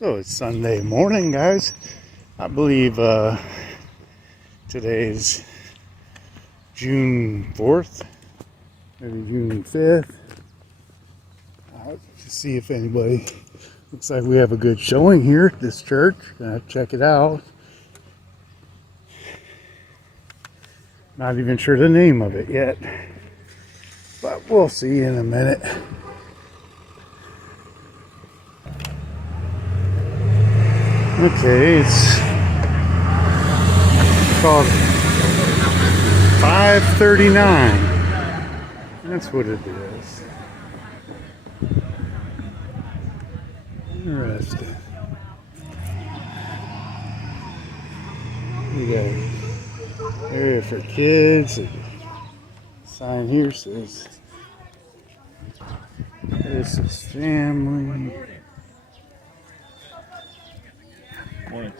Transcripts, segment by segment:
So it's Sunday morning, guys. I believe today's June 4th, maybe June 5th. To see if anybody, looks like we have a good showing here at this church. Gonna check it out. Not even sure the name of it yet, but we'll see in a minute. Okay, it's called 539. That's what it is. Interesting. We got area for kids. The sign here says this is family. Morning.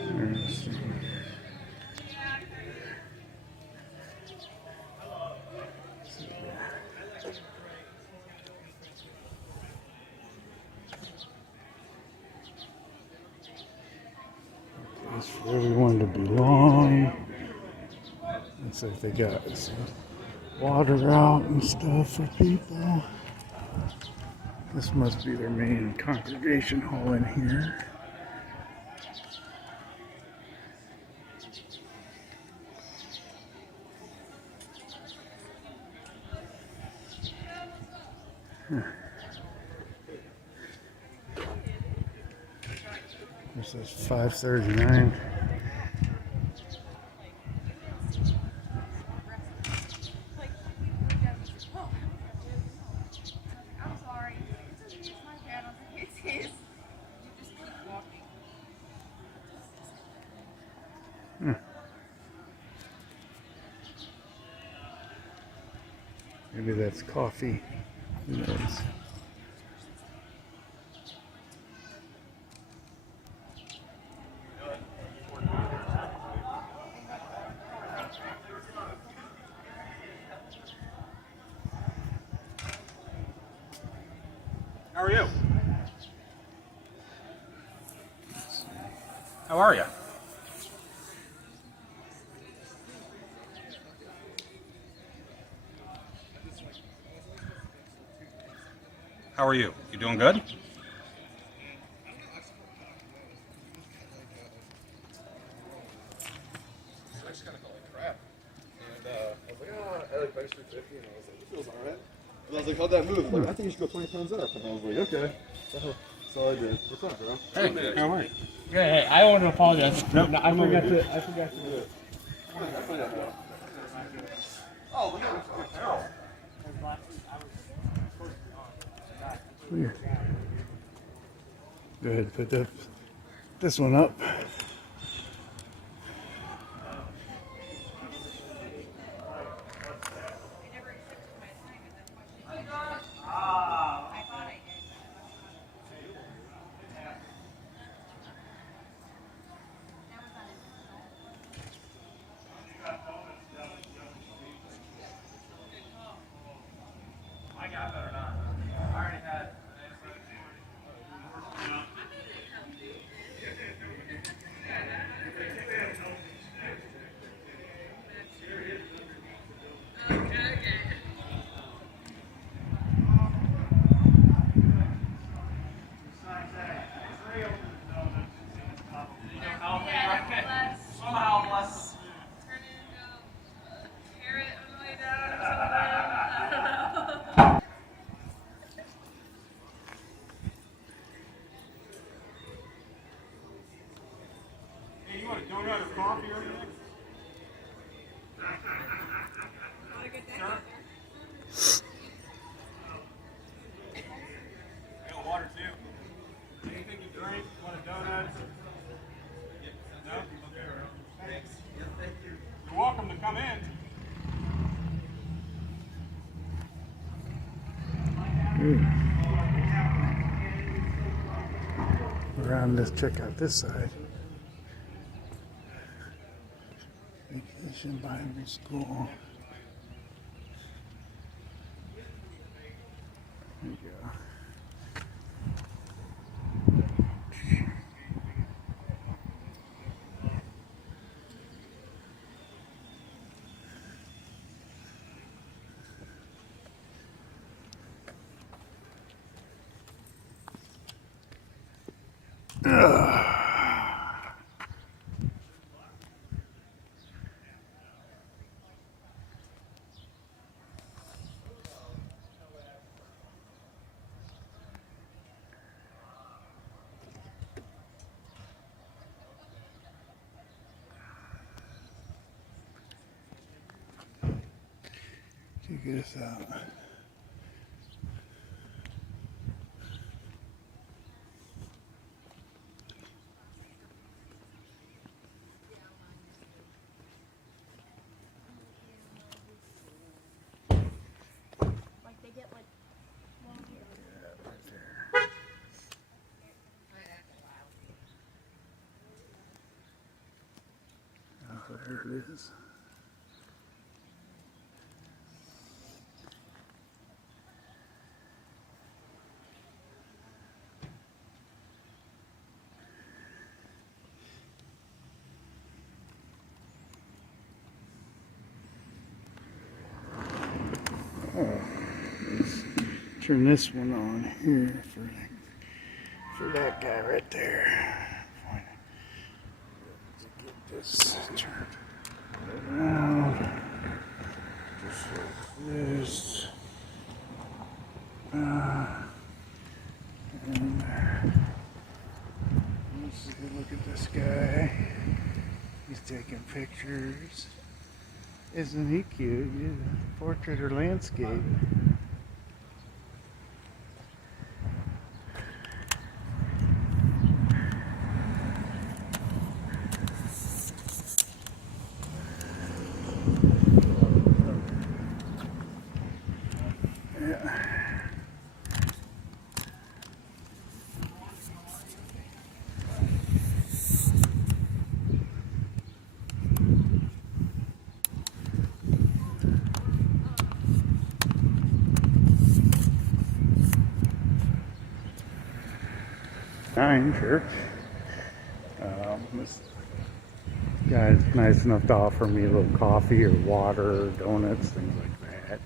Interesting. It's for everyone to belong. Looks like they got some water out and stuff for people. This must be their main congregation hall in here. This is 539. Maybe that's coffee. Who knows? How are you? How are you? How are you? You doing good? And I was like, how'd that move? I'm like, I think you should go 20 pounds up. And I was like, okay. So I did. What's up, bro? Hey, how are you? Hey, I want to apologize. Nope. No, I forgot to do it. Oh, look at Carol. Weird. Go ahead and put this one up. Hey, you want a donut or coffee or anything? I got water too. Anything you drink? Want a donut? No? Okay. Thanks. Thank you. You're welcome to come in. Around this, check out this side. Vacation Bible School. There you go. Check this out. Like they get like long hair. Oh, there it is. Oh, let's turn this one on here for that guy right there. To get this turned around, just like this. And let's take a look at this guy. He's taking pictures. Isn't he cute? Yeah. Portrait or landscape. Yeah. Sure. This guy's nice enough to offer me a little coffee or water, or donuts, things like that.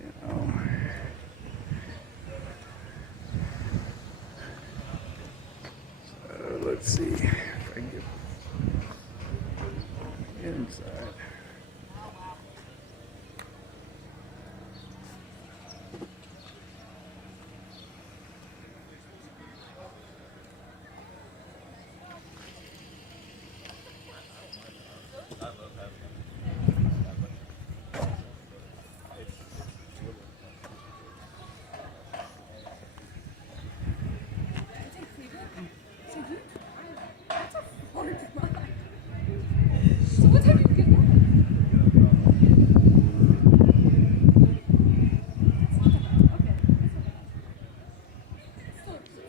You know. So let's see if I can get inside. So what time do you get back?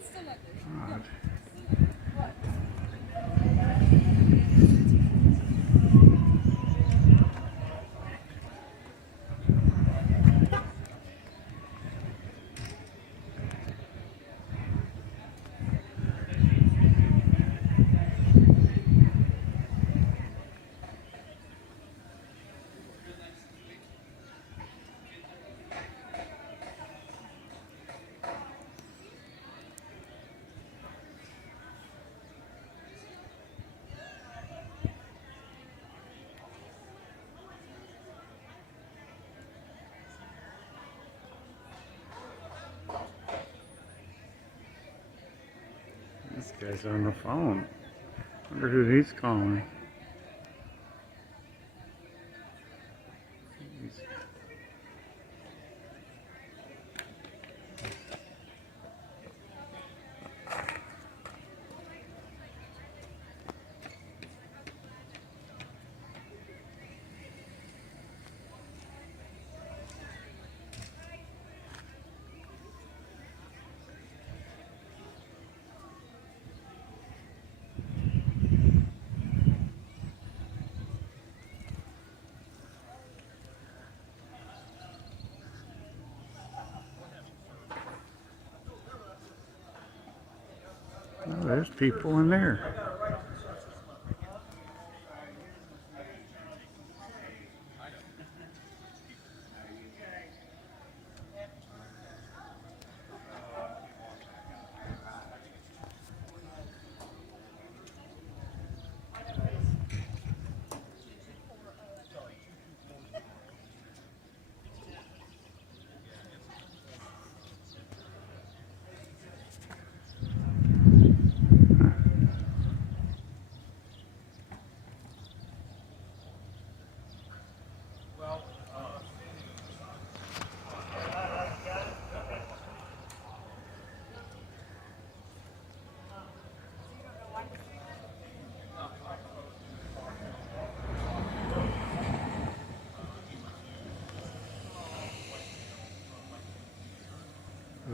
Still not good. Odd. What? This guy's on the phone. Wonder who he's calling. He's- Oh, there's people in there.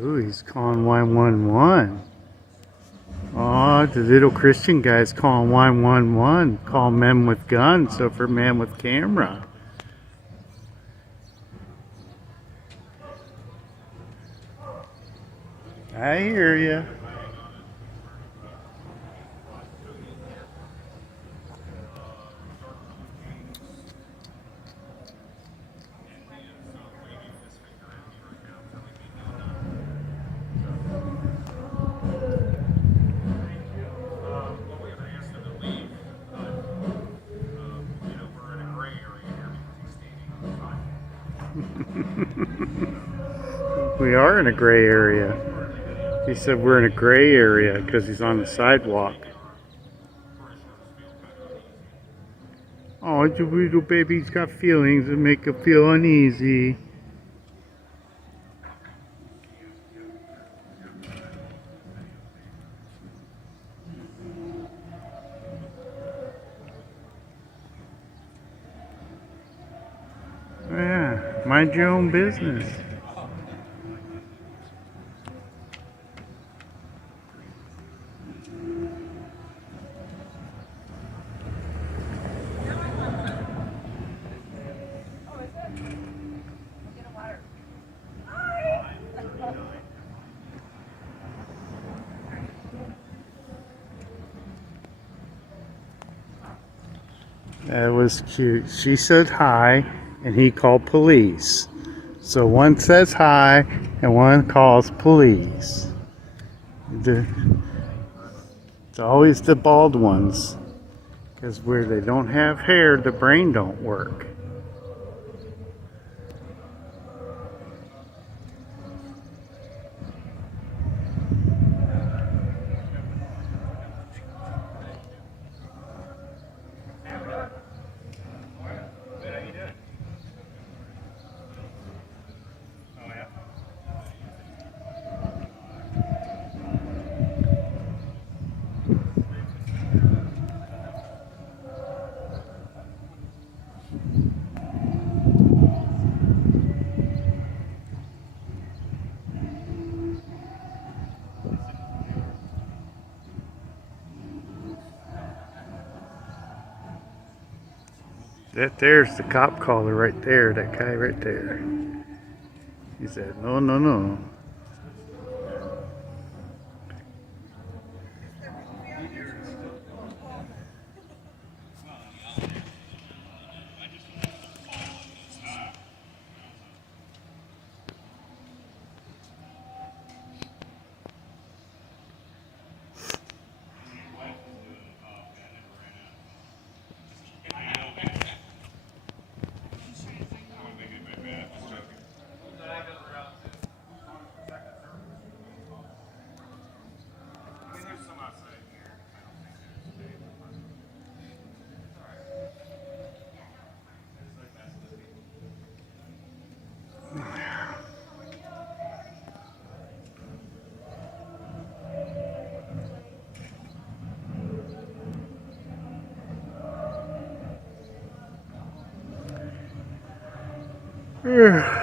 Ooh, he's calling 911. Oh, the little Christian guy's calling 911. Call men with guns, so for men with camera. I hear ya. We are in a gray area. He said we're in a gray area because he's on the sidewalk. Oh, the little baby's got feelings that make him feel uneasy. Yeah, mind your own business. That was cute. She said hi, and he called police. So one says hi, and one calls police. It's always the bald ones, because where they don't have hair, the brain don't work. There's the cop caller right there, that guy right there. He said, no, no, no. Yeah.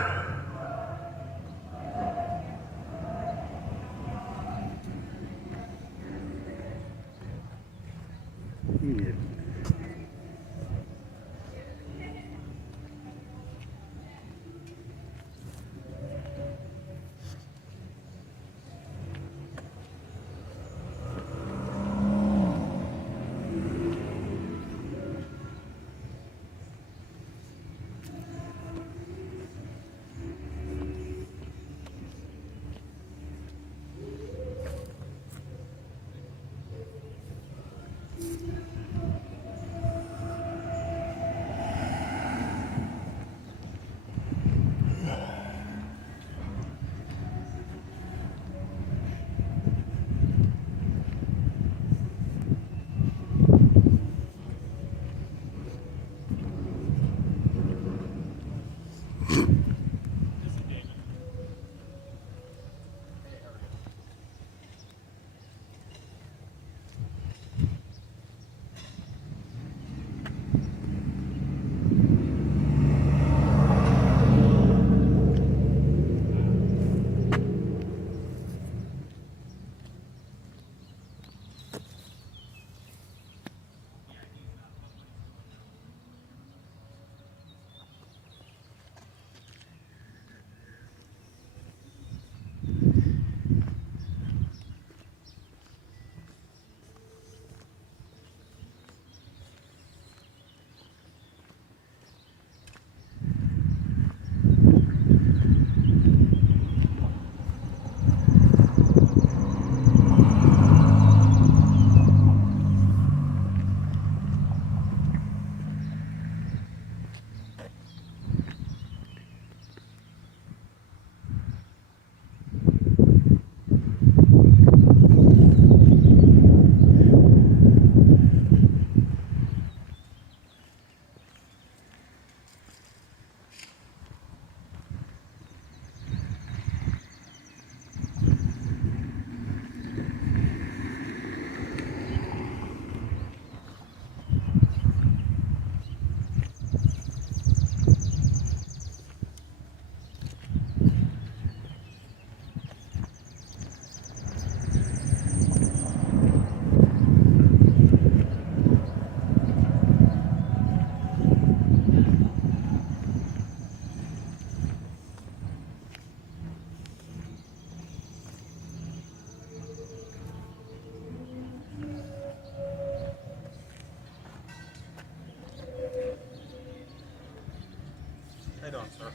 sir.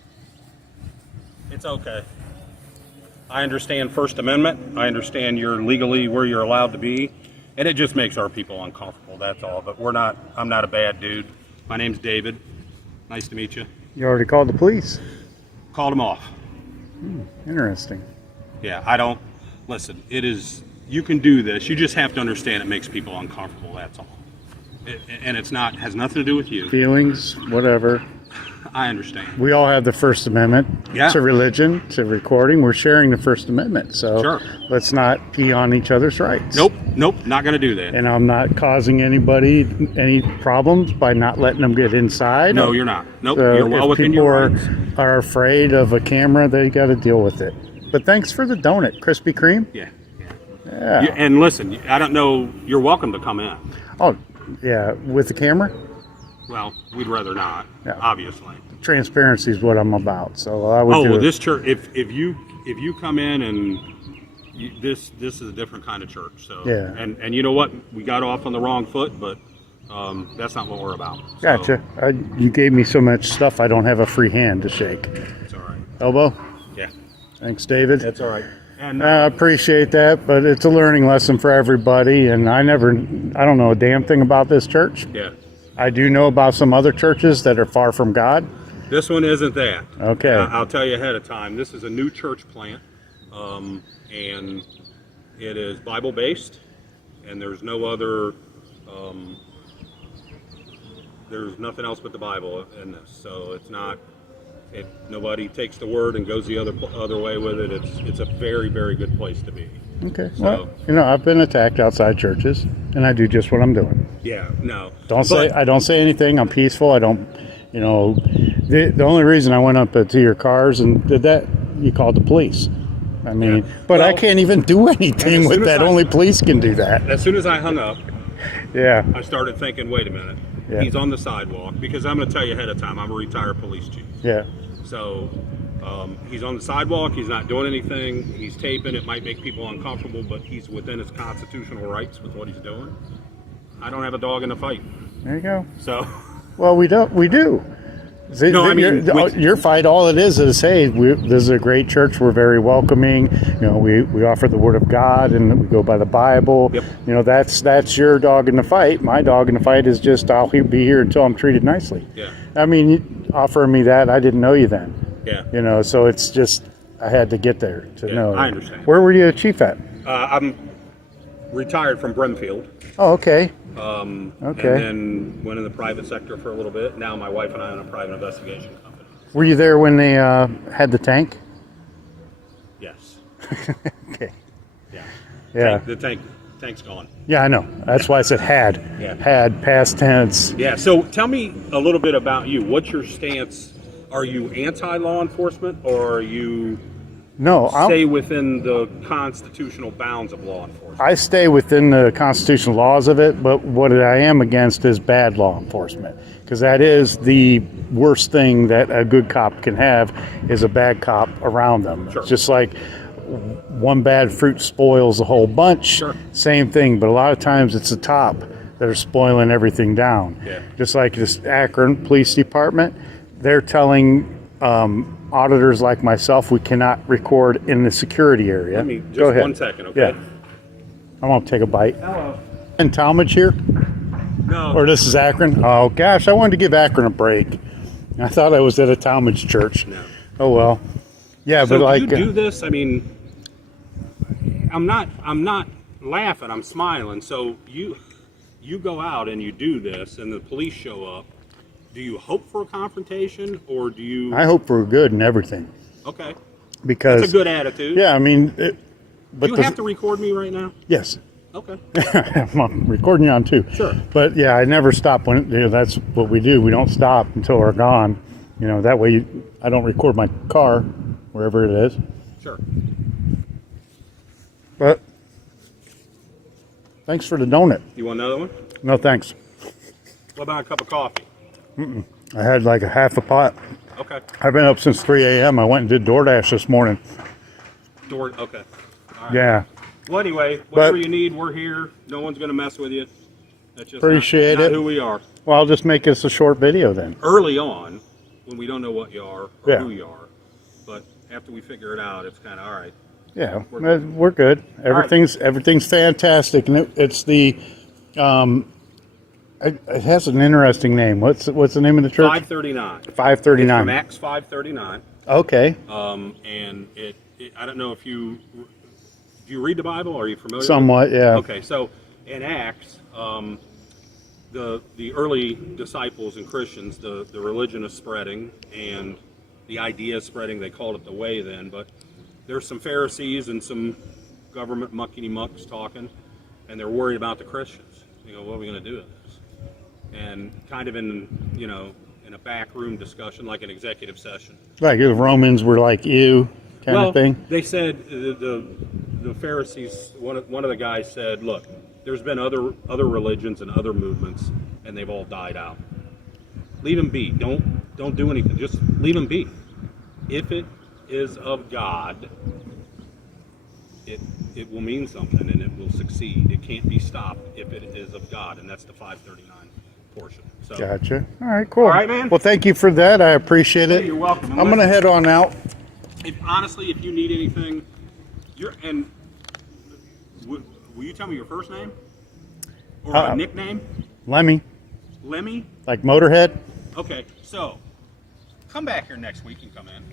It's okay. I understand First Amendment. I understand you're legally where you're allowed to be, and it just makes our people uncomfortable. That's all. But I'm not a bad dude. My name's David. Nice to meet you. You already called the police. Called them off. Interesting. Yeah, I don't. Listen, it is. You can do this. You just have to understand it makes people uncomfortable. That's all. And it's not has nothing to do with you. Feelings, whatever. I understand. We all have the First Amendment Yeah. to religion, to recording. We're sharing the First Amendment, so Sure. let's not pee on each other's rights. Nope, not going to do that. And I'm not causing anybody any problems by not letting them get inside. No, you're not. Nope, So you're well if within people your rights. are afraid of a camera, they got to deal with it. But thanks for the donut, Krispy Kreme. Yeah. Yeah. And listen, I don't know. You're welcome to come in. Oh, yeah, with the camera. Well, we'd rather not. Yeah. Obviously. Transparency is what I'm about. So I would. Oh, do well, it. this church. If you come in and this is a different kind of church. So Yeah. And you know what? We got off on the wrong foot, but that's not what we're about. So, Gotcha. You gave me so much stuff. I don't have a free hand to shake. It's all right. Elbow. Yeah. Thanks, David. That's all right. And I appreciate that, but it's a learning lesson for everybody. And I don't know a damn thing about this church. yeah, I do know about some other churches that are far from God. this one isn't that. Okay. I'll tell you ahead of time. This is a new church plant, and it is Bible based, and there's no other. There's nothing else but the Bible in this, so it's not. Nobody takes the word and goes the other way with it. It's a very, very good place to be. Okay. So- Well, I've been attacked outside churches, and I do just what I'm doing. Yeah, no. I don't say anything. I'm peaceful. I don't. The only reason I went up to your cars and did that, you called the police. I mean, Yeah. but I Well, can't even do anything as with soon as that. I- Only police can do that. As soon as I hung up, Yeah. I started thinking, wait a minute. Yeah. He's on the sidewalk, because I'm going to tell you ahead of time, I'm a retired police chief. Yeah. So he's on the sidewalk. He's not doing anything. He's taping. It might make people uncomfortable, but he's within his constitutional rights with what he's doing. I don't have a dog in the fight. There you go. So, Well, we don't. We do. See, No, I mean, your fight. All it is, hey, this is a great church. We're very welcoming. We offer the Word of God, and we go by the Bible. Yep. That's your dog in the fight. My dog in the fight is just I'll be here until I'm treated nicely. yeah, I mean, you offering me that, I didn't know you then. yeah. So it's just I had to get there to know. I understand. Where were you a chief at? I'm retired from Brimfield. Oh, okay. And Okay. then went in the private sector for a little bit. Now my wife and I own a private investigation company. Were you there when they had the tank? Yes. Okay. Yeah. Yeah. Tank's gone. Yeah, I know. That's why I said had. Yeah. Had, past tense. Yeah. So tell me a little bit about you. What's your stance? Are you anti-law enforcement, or are you No, stay within the constitutional bounds of law enforcement? I stay within the constitutional laws of it, but what I am against is bad law enforcement, because that is the worst thing that a good cop can have is a bad cop around them. Sure. It's just like one bad fruit spoils a whole bunch. Sure. Same thing, but a lot of times it's the top that are spoiling everything down. Yeah. Just like this Akron Police Department, they're telling auditors like myself we cannot record in the security area. Let me Go just ahead. 1 second, okay? Yeah. I'm gonna take a bite. Hello. And Talmadge here? No. Or this is Akron? Oh gosh, I wanted to give Akron a break. I thought I was at a Talmadge church. No. Oh well. Yeah, So but like do you do this? I mean, I'm not laughing. I'm smiling. So you go out and you do this, and the police show up. Do you hope for a confrontation, or do you? I hope we're good and everything. Okay, Because that's a good attitude. Yeah, I mean but Do you have to record me right now? Yes. Okay. I'm recording you on too. Sure. But yeah, I never stop when that's what we do. We don't stop until we're gone. That way I don't record my car wherever it is. Sure. But thanks for the donut. You want another one? No thanks. What about a cup of coffee? I had like a half a pot. Okay. I've been up since 3 a.m. I went and did DoorDash this morning. Okay. All right. Yeah. Well, anyway, whatever you need, we're here. No one's going to mess with you. That's just Appreciate not it. who we are. Well, I'll just make this a short video then. Early on, when we don't know what you are or Yeah. who you are. But after we figure it out, it's kind of all right. Yeah, we're good. Everything's fantastic, and it's the it has an interesting name. What's the name of the church? 539. 539. It's from Acts 539. Okay, And it I don't know if you do you read the Bible? Are you familiar? somewhat, yeah. Okay, so in Acts, the early disciples and Christians, the religion is spreading and the idea is spreading. They called it the way then, but there's some Pharisees and some government muckety mucks talking, and they're worried about the Christians. They go, what are we going to do with this? And kind of in a backroom discussion, like an executive session. Like the Romans were like you, kind of thing. They said the Pharisees. One of the guys said, "Look, there's been other religions and other movements, and they've all died out. Leave them be. Don't do anything. Just leave them be. If it is of God, it will mean something and it will succeed. It can't be stopped if it is of God, and that's the 539 portion." So, Gotcha. All right, cool. All right, man. Well, thank you for that. I appreciate it. Hey, you're welcome. I'm gonna head on out. Honestly, if you need anything, will you tell me your first name or a nickname? Lemmy, Lemmy. like Motorhead. Okay, so come back here next week and come in.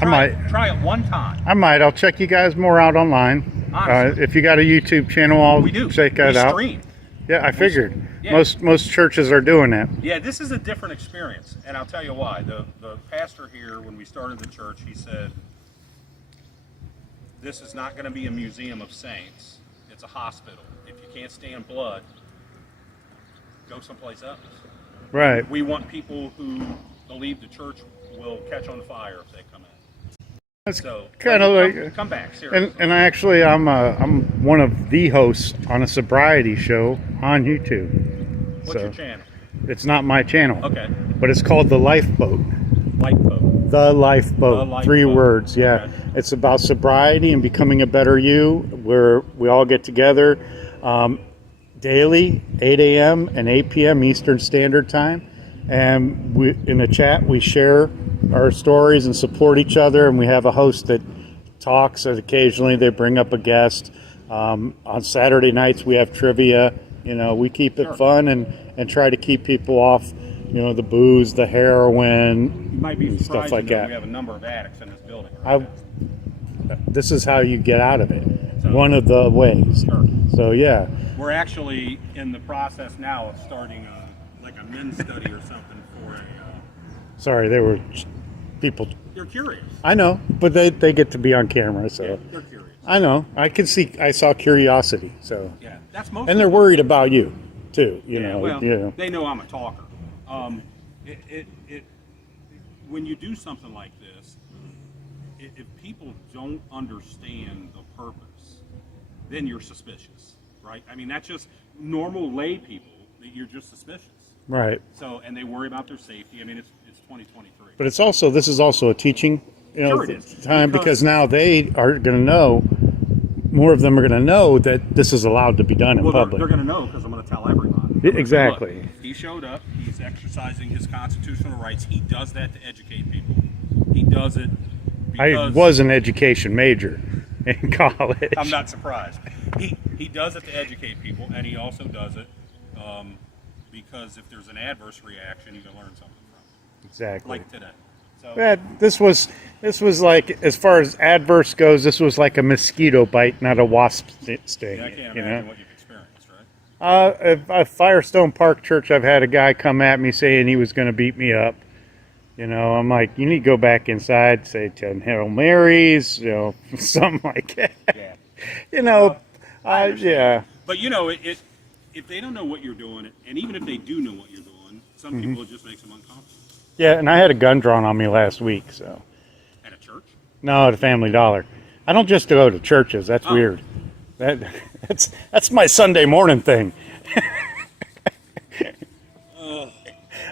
I Try it one time. might. I'll check you guys more out online. Honestly. If you got a YouTube channel, I'll We do. check that we out. Stream. Yeah, I figured. Yeah. Most churches are doing that. Yeah, this is a different experience, and I'll tell you why. The pastor here, when we started the church, he said, "This is not going to be a museum of saints. It's a hospital. If you can't stand blood, go someplace else." Right. We want people who believe the church will catch on fire if they come in. That's So kind of like. come back, seriously. And actually, I'm one of the hosts on a sobriety show on YouTube. What's your channel? It's not my channel. Okay. But it's called The Lifeboat. Lifeboat. The Lifeboat. The Lifeboat. 3 words, yeah. Okay. It's about sobriety and becoming a better you, where we all get together daily, 8 a.m. and 8 p.m. Eastern Standard Time. And in the chat, we share our stories and support each other. And we have a host that talks, and occasionally they bring up a guest. On Saturday nights, we have trivia. We keep it fun and try to keep people off, the booze, the heroin, You might be and surprised stuff like to know that. we have a number of addicts in this building. Right This is how you get out of it. So- One of the ways. Sure. So yeah, We're actually in the process now of starting like a men's study or something for a. sorry, they were people. They're curious. I know, but they get to be on camera, so Yeah, they're curious. I know. I saw curiosity. So Yeah, that's most. and they're worried about you too. Well, Yeah. they know I'm a talker. When you do something like this, if people don't understand the purpose, then you're suspicious, right? I mean, that's just normal lay people that you're just suspicious. Right. So, and they worry about their safety. I mean, it's 2023. But this is also a teaching, Sure it is. time because now they are going to know. More of them are going to know that this is allowed to be done in Well, public. they're going to know because I'm going to tell everybody. Exactly. Look, he showed up. He's exercising his constitutional rights. He does that to educate people. He does it I because was an education major in college. I'm not surprised. He does it to educate people, and he also does it because if there's an adverse reaction, you can learn something from it. Exactly. Like today. So Yeah, this was like, as far as adverse goes, this was like a mosquito bite, not a wasp sting. I can't imagine what you've experienced, right? At Firestone Park Church, I've had a guy come at me saying he was going to beat me up. I'm like, you need to go back inside, say 10 Hail Marys, something like that. Yeah. Yeah. But if they don't know what you're doing, and even if they do know what you're doing, some people it just makes them uncomfortable. Yeah, and I had a gun drawn on me last week, so. At a church? No, at a Family Dollar. I don't just go to churches. That's weird. That's my Sunday morning thing.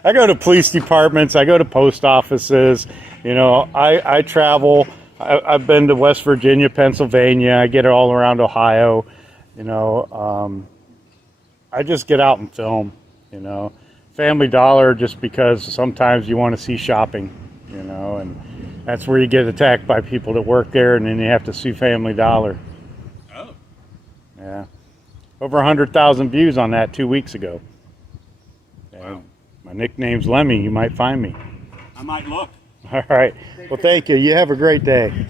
I go to police departments. I go to post offices. I travel. I've been to West Virginia, Pennsylvania. I get it all around Ohio. I just get out and film. Family Dollar just because sometimes you want to see shopping, you know, and that's where you get attacked by people that work there, and then you have to sue Family Dollar. Oh. Yeah. Over 100,000 views on that 2 weeks ago. Wow. My nickname's Lemmy. You might find me. I might look. All right. Well, thank you. You have a great day.